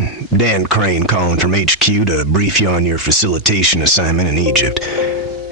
Cameron. Dan Crane calling from HQ to brief you on your facilitation assignment in Egypt.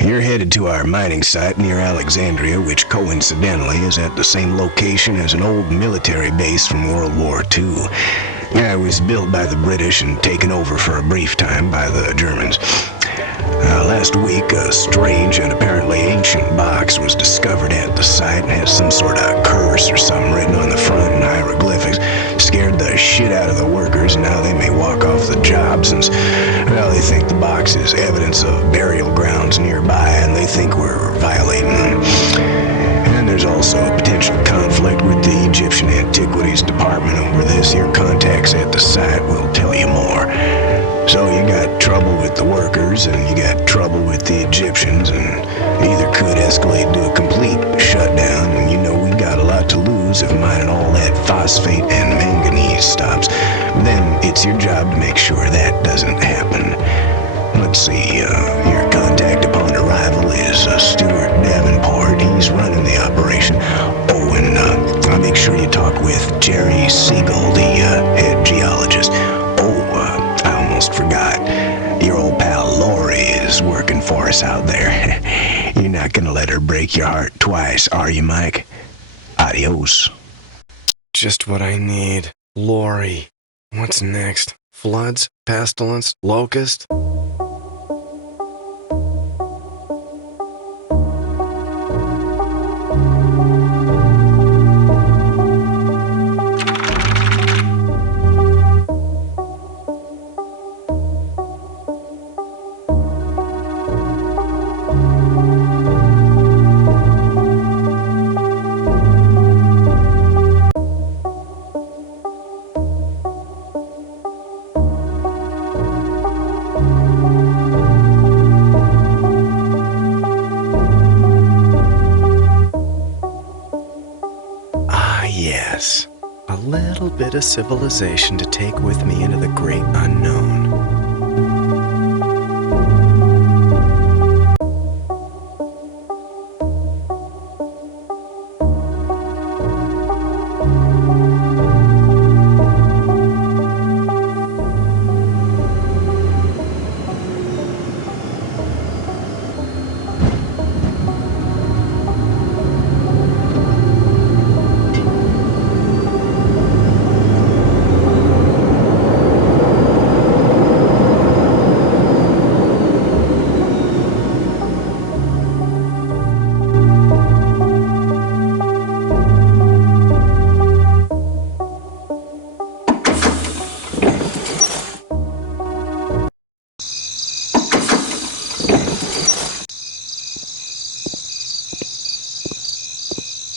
You're headed to our mining site near Alexandria, which coincidentally is at the same location as an old military base from World War II. It was built by the British and taken over for a brief time by the Germans. Last week, a strange and apparently ancient box was discovered at the site and has some sort of curse or something written on the front in hieroglyphics. Scared the shit out of the workers, and now they may walk off the job since, well, they think the box is evidence of burial grounds nearby, and they think we're violating them. And there's also a potential conflict with the Egyptian Antiquities Department over this. Your contacts at the site will tell you more. So you got trouble with the workers, and you got trouble with the Egyptians, and either could escalate to a complete shutdown, and you know we got a lot to lose if mining all that phosphate and manganese stops. Then it's your job to make sure that doesn't happen. Let's see, your contact upon arrival is Stuart Davenport. He's running the operation. Oh, and I'll make sure you talk with Jerry Siegel, the head geologist. I almost forgot. Your old pal Laurie is working for us out there. You're not gonna let her break your heart twice, are you, Mike? Adios. Just what I need. Laurie. What's next? Floods? Pestilence? Locust? Yes, a little bit of civilization to take with me into the great unknown.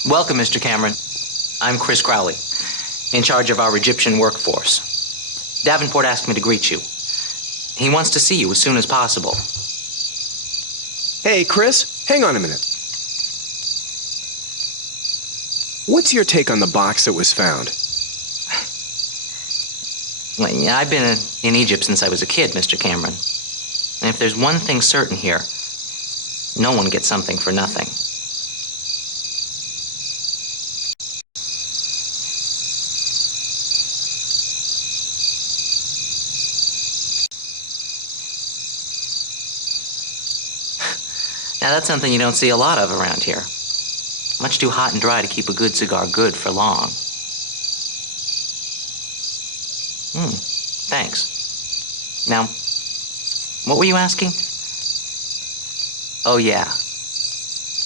Welcome, Mr. Cameron. I'm Chris Crowley, in charge of our Egyptian workforce. Davenport asked me to greet you. He wants to see you as soon as possible. Hey, Chris, hang on a minute. What's your take on the box that was found? Well, yeah, I've been in Egypt since I was a kid, Mr. Cameron. And if there's one thing certain here, no one gets something for nothing. Now, that's something you don't see a lot of around here. Much too hot and dry to keep a good cigar good for long. Thanks. Now, what were you asking? Oh, yeah.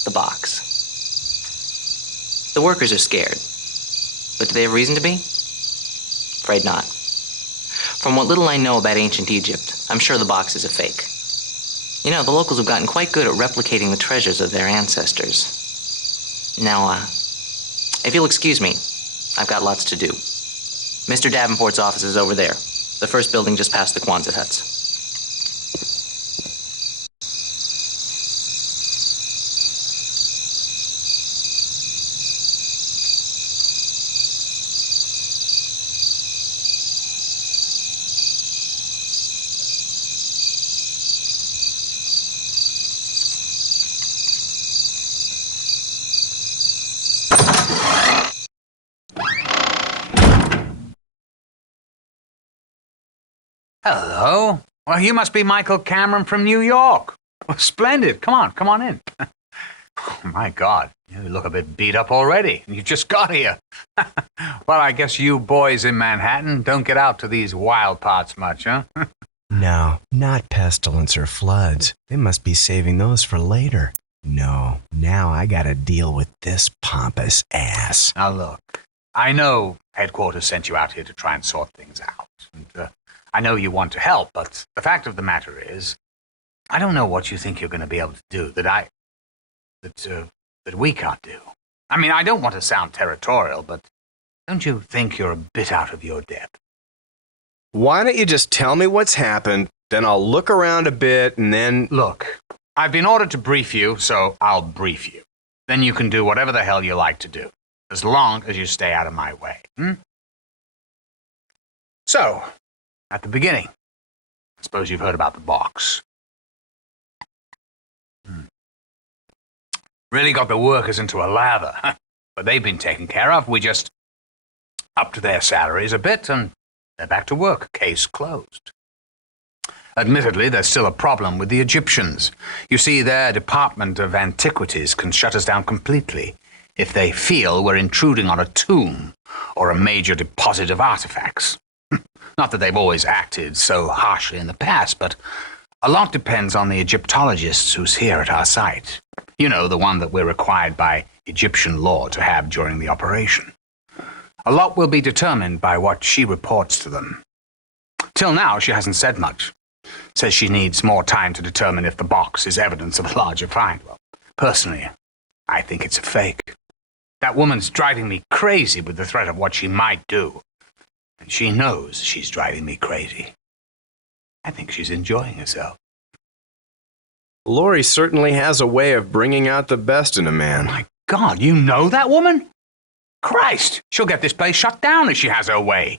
The box. The workers are scared. But do they have reason to be? Afraid not. From what little I know about ancient Egypt, I'm sure the box is a fake. You know, the locals have gotten quite good at replicating the treasures of their ancestors. Now, if you'll excuse me, I've got lots to do. Mr. Davenport's office is over there, the first building just past the Quonset huts. Hello. Well, you must be Michael Cameron from New York. Well, splendid. Come on in. Oh, my God, you look a bit beat up already. You just got here. Well, I guess you boys in Manhattan don't get out to these wild parts much, huh? No, not pestilence or floods. They must be saving those for later. No, now I gotta deal with this pompous ass. Now look, I know headquarters sent you out here to try and sort things out. And, I know you want to help, but the fact of the matter is, I don't know what you think you're going to be able to do that we can't do. I mean, I don't want to sound territorial, but don't you think you're a bit out of your depth? Why don't you just tell me what's happened, then I'll look around a bit and then... Look, I've been ordered to brief you, so I'll brief you. Then you can do whatever the hell you like to do, as long as you stay out of my way. So, at the beginning, I suppose you've heard about the box. Really got the workers into a lather, but they've been taken care of. We just upped their salaries a bit, and they're back to work. Case closed. Admittedly, there's still a problem with the Egyptians. You see, their Department of Antiquities can shut us down completely if they feel we're intruding on a tomb or a major deposit of artifacts. Not that they've always acted so harshly in the past, but a lot depends on the Egyptologist who's here at our site. You know, the one that we're required by Egyptian law to have during the operation. A lot will be determined by what she reports to them. Till now, she hasn't said much. Says she needs more time to determine if the box is evidence of a larger find. Well, personally, I think it's a fake. That woman's driving me crazy with the threat of what she might do. And she knows she's driving me crazy. I think she's enjoying herself. Laurie certainly has a way of bringing out the best in a man. My God, you know that woman? Christ, she'll get this place shut down if she has her way.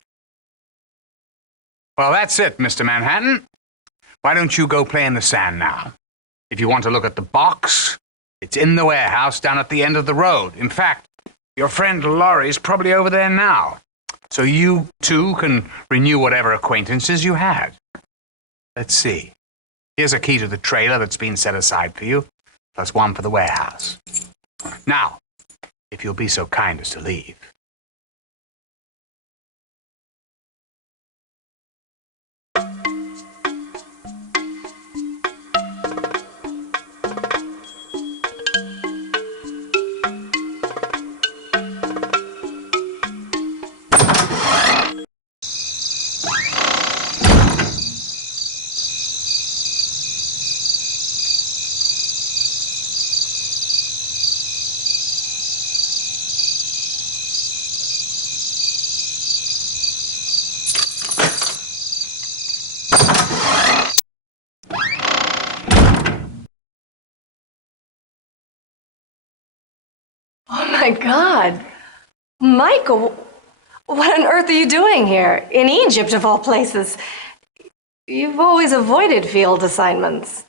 Well, that's it, Mr. Manhattan. Why don't you go play in the sand now? If you want to look at the box, it's in the warehouse down at the end of the road. In fact, your friend Laurie's probably over there now. So you two can renew whatever acquaintances you had. Let's see. Here's a key to the trailer that's been set aside for you, plus one for the warehouse. Now, if you'll be so kind as to leave. My God. Michael, what on earth are you doing here? In Egypt, of all places. You've always avoided field assignments.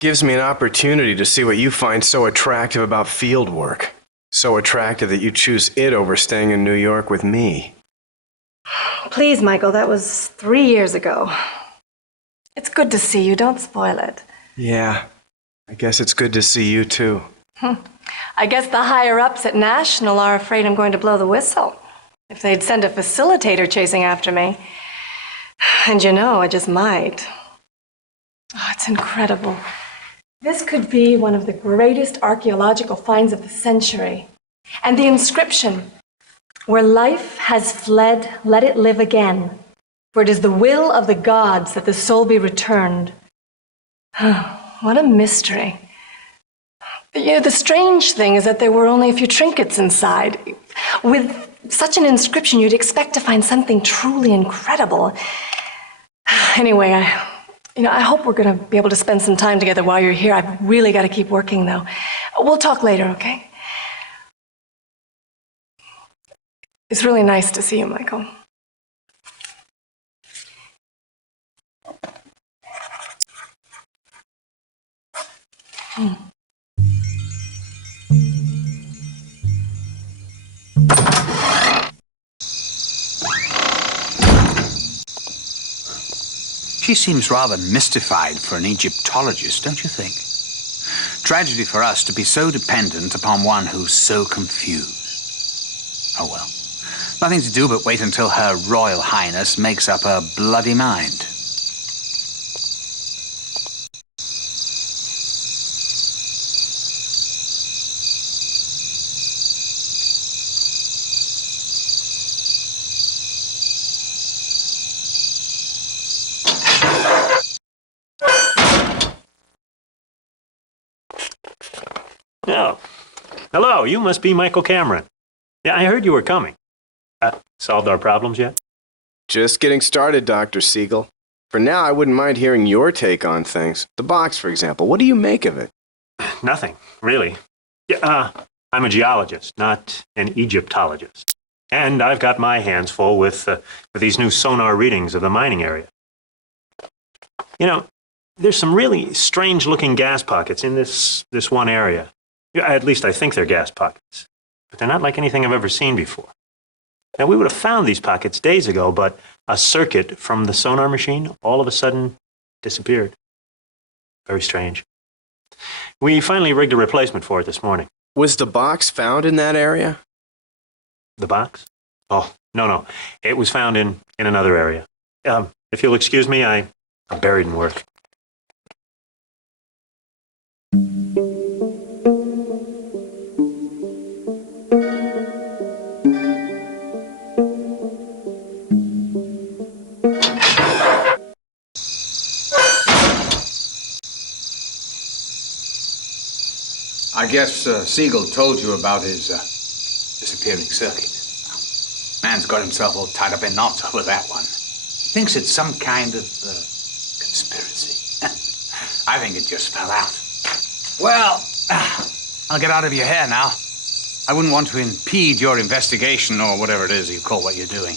Gives me an opportunity to see what you find so attractive about field work. So attractive that you choose it over staying in New York with me. Please, Michael, that was 3 years ago. It's good to see you. Don't spoil it. Yeah, I guess it's good to see you too. I guess the higher-ups at National are afraid I'm going to blow the whistle. If they'd send a facilitator chasing after me. And you know, I just might. Oh, it's incredible. This could be one of the greatest archaeological finds of the century. And the inscription, "Where life has fled, let it live again. For it is the will of the gods that the soul be returned." What a mystery. You know, the strange thing is that there were only a few trinkets inside. With such an inscription, you'd expect to find something truly incredible. Anyway, I hope we're going to be able to spend some time together while you're here. I've really got to keep working, though. We'll talk later, okay? It's really nice to see you, Michael. She seems rather mystified for an Egyptologist, don't you think? Tragedy for us to be so dependent upon one who's so confused. Oh well. Nothing to do but wait until Her Royal Highness makes up her bloody mind. Oh. Hello, you must be Michael Cameron. Yeah, I heard you were coming. Solved our problems yet? Just getting started, Dr. Siegel. For now, I wouldn't mind hearing your take on things. The box, for example. What do you make of it? Nothing, really. Yeah, I'm a geologist, not an Egyptologist. And I've got my hands full with these new sonar readings of the mining area. You know, there's some really strange-looking gas pockets in this one area. Yeah, at least I think they're gas pockets. But they're not like anything I've ever seen before. Now, we would have found these pockets days ago, but a circuit from the sonar machine all of a sudden disappeared. Very strange. We finally rigged a replacement for it this morning. Was the box found in that area? The box? Oh, no. It was found in another area. If you'll excuse me, I'm buried in work. I guess Siegel told you about his disappearing circuit. Man's got himself all tied up in knots over that one. He thinks it's some kind of conspiracy. I think it just fell out. Well, I'll get out of your hair now. I wouldn't want to impede your investigation or whatever it is you call what you're doing.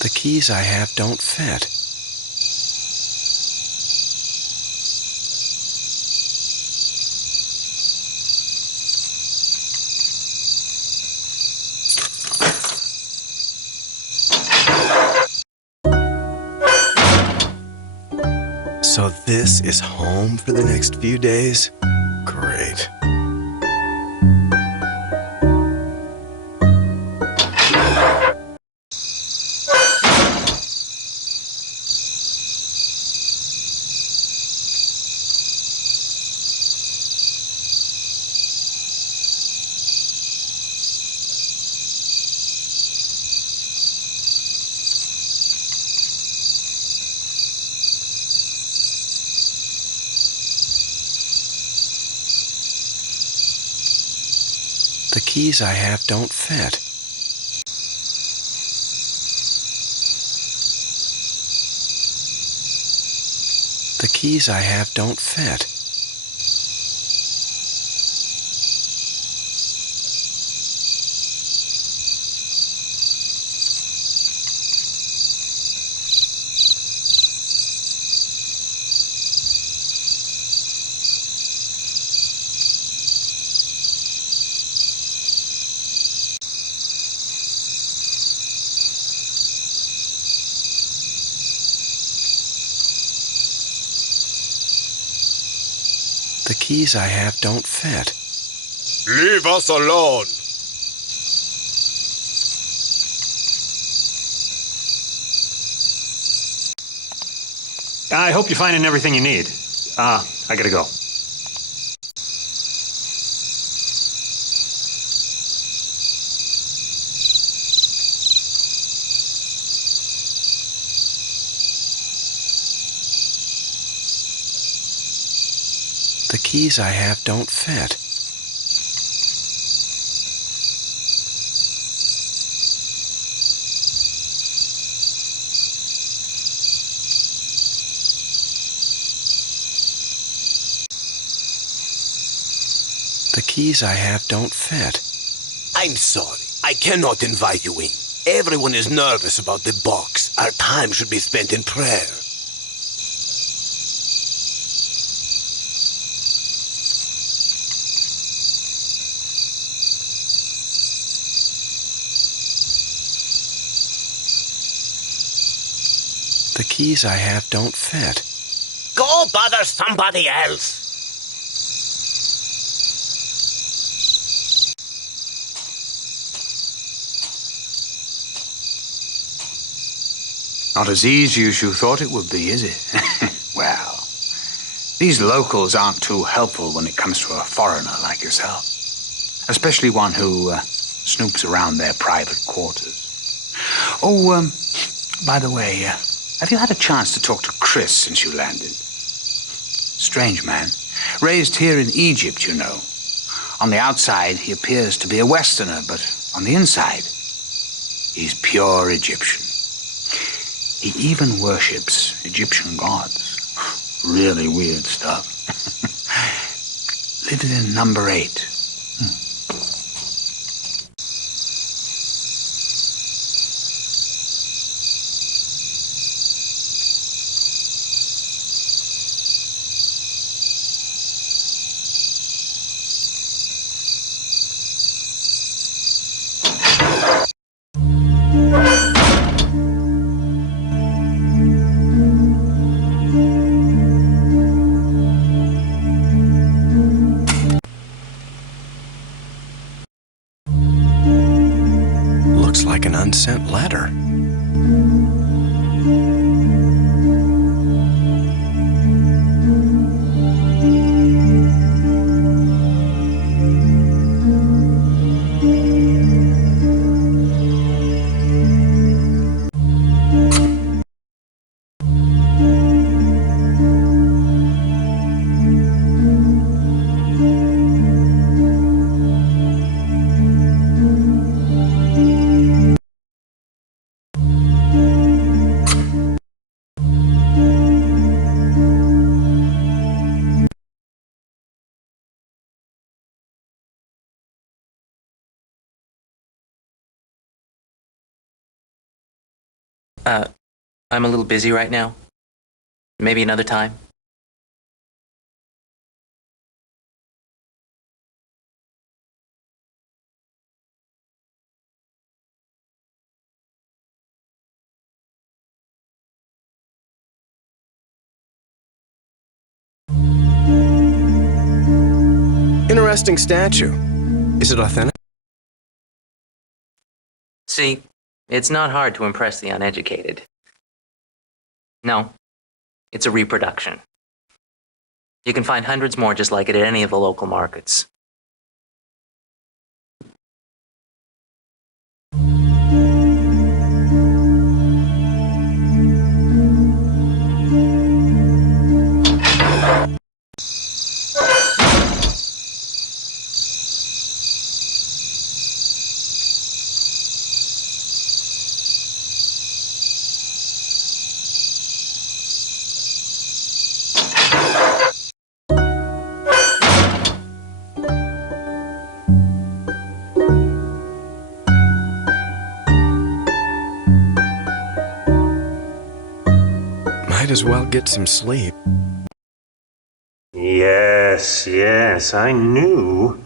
The keys I have don't fit. So this is home for the next few days? Great. The keys I have don't fit. The keys I have don't fit. The keys I have don't fit. Leave us alone! I hope you're finding everything you need. I gotta go. The keys I have don't fit. The keys I have don't fit. I'm sorry. I cannot invite you in. Everyone is nervous about the box. Our time should be spent in prayer. . The keys I have don't fit. Go bother somebody else. Not as easy as you thought it would be, is it? Well, these locals aren't too helpful when it comes to a foreigner like yourself. Especially one who snoops around their private quarters. Oh, by the way, have you had a chance to talk to Chris since you landed? Strange man. Raised here in Egypt, you know. On the outside, he appears to be a Westerner, but on the inside, he's pure Egyptian. He even worships Egyptian gods. Really weird stuff. Lives in number 8. Looks like an unsent letter. I'm a little busy right now. Maybe another time. Interesting statue. Is it authentic? See, it's not hard to impress the uneducated. No, it's a reproduction. You can find hundreds more just like it at any of the local markets. Might as well get some sleep. Yes, I knew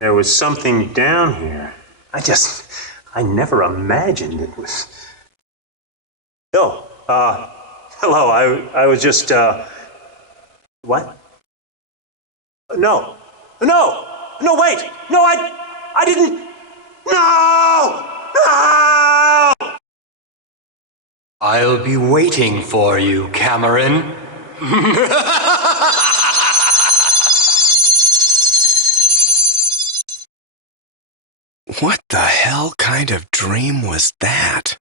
there was something down here. I never imagined it was... Oh, hello, I was just, what? No, wait! No, I didn't... No! I'll be waiting for you, Cameron. What the hell kind of dream was that?